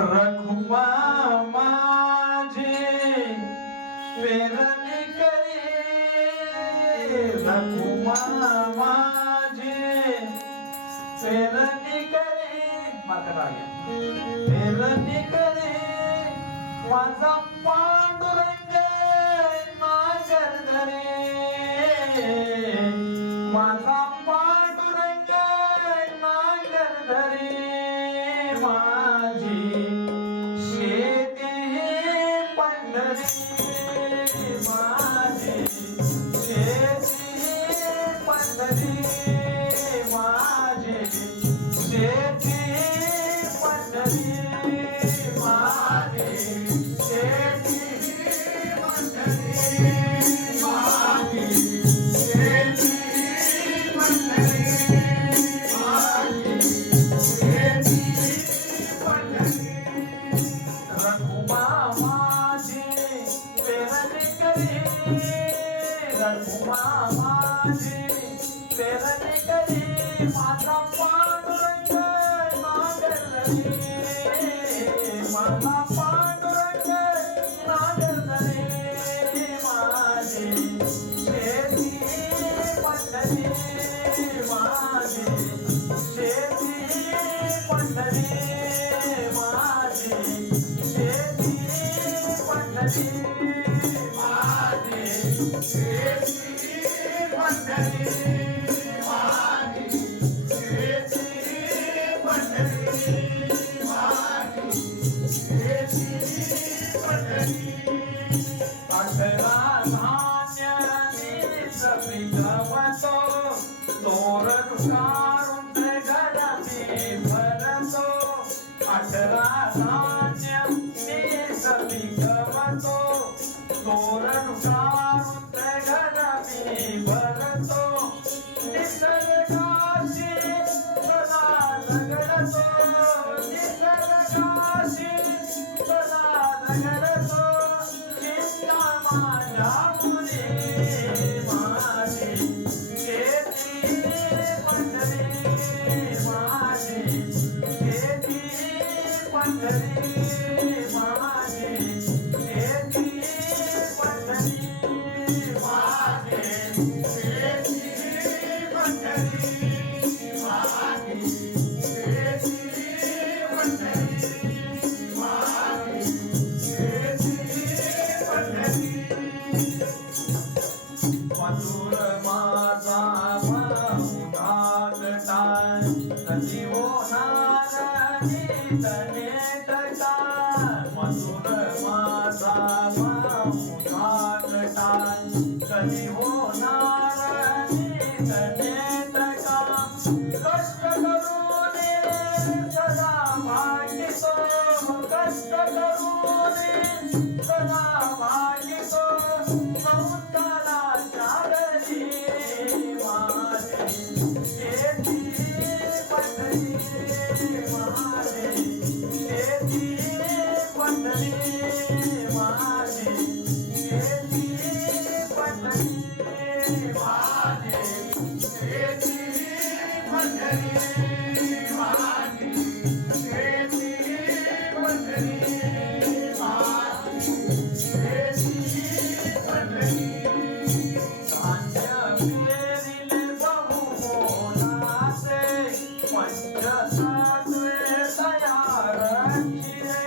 रखुमा माझे पेरणी करे, रखुमा माझे पेरणी करे, मात्र पेरणी करे माझा पांडुरंग नागर धरे, माझा पांडुरंग नागर धरे, माझी शेती पंढरी, माझी शेती पंढरी, माझी शेती पंढरी, माझी शेती पंढरी, माझी शेती पंढरी, माझी शेती पंढरी. रघुमा माझी पेरणी करे, रघुमा माझी पेरणी करे, माझा पांडुरंग नागरधरे, माझा पांडुरंग नागरधरे, माझी शेती पंढरी, माझी शेती पंढरी, माझी शेती पंढरी, माझी शेती पंढरी, माझी शेती पंढरी, माझी शेती पंढरी. अठरा धान्याने पिकवतो, तोर काढून घरात भरतो, अठरा धान्याने पिकवतो, तोर काढून घरात भरतो, निसर्गाशी सदा झगडतो, निसर्गाशी सदा झगडतो, चिंता माझ्या मुली, माझी शेती पंढरी, माझी शेती पंढरी, माझी शेती पंढरी, माझी शेती पंढरी, माझी शेती पंढरी, माझी शेती पंढरी. मधुर माझा उदात टाळ, कधी होणार नीतने टाळ, मधुर माझा उदात टाळ, कधी होणार नीतने टाळ, कष्ट करून सदा भागितो, कष्ट करून सदा भागितो, संसारा चारली, माझी शेती पंढरी, माझी शेती पंढरी, माझी शेती पंढरी, माझी शेती पंढरी, माझी शेती पंढरी, माझी शेती पंढरी. धान्य पेरिले बहुमोलाचे, पंचसात्वे तयार रखिले,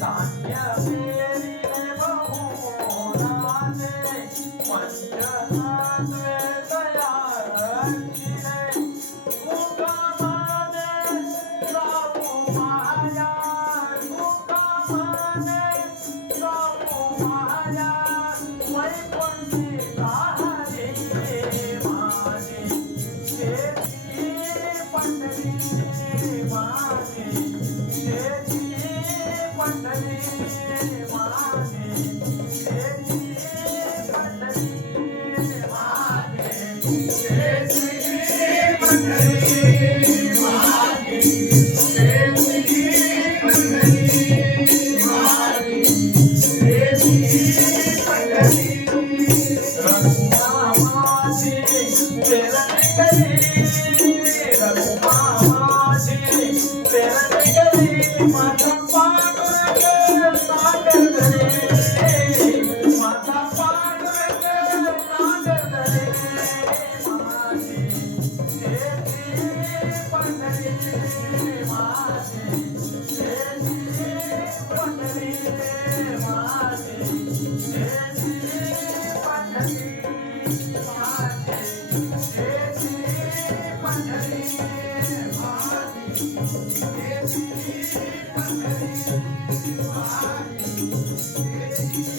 धान्य पेरिले बहुमोलाचे, पंचसात्वे तयार रखिले, मुकामाने जाऊ माया, मुकामाने जाऊ माया, वैकुंठी राहणे, माझी शेती पंढरी, माझी शेती पंढरी, माझी शेती पंढरी, माझी शेती पंढरी, माझी शेती पंढरी, माझी शेती पंढरी. रघुमा माझी पेरणी करे, रघुमा माझी पेरणी करे, माझा पंढरी वारी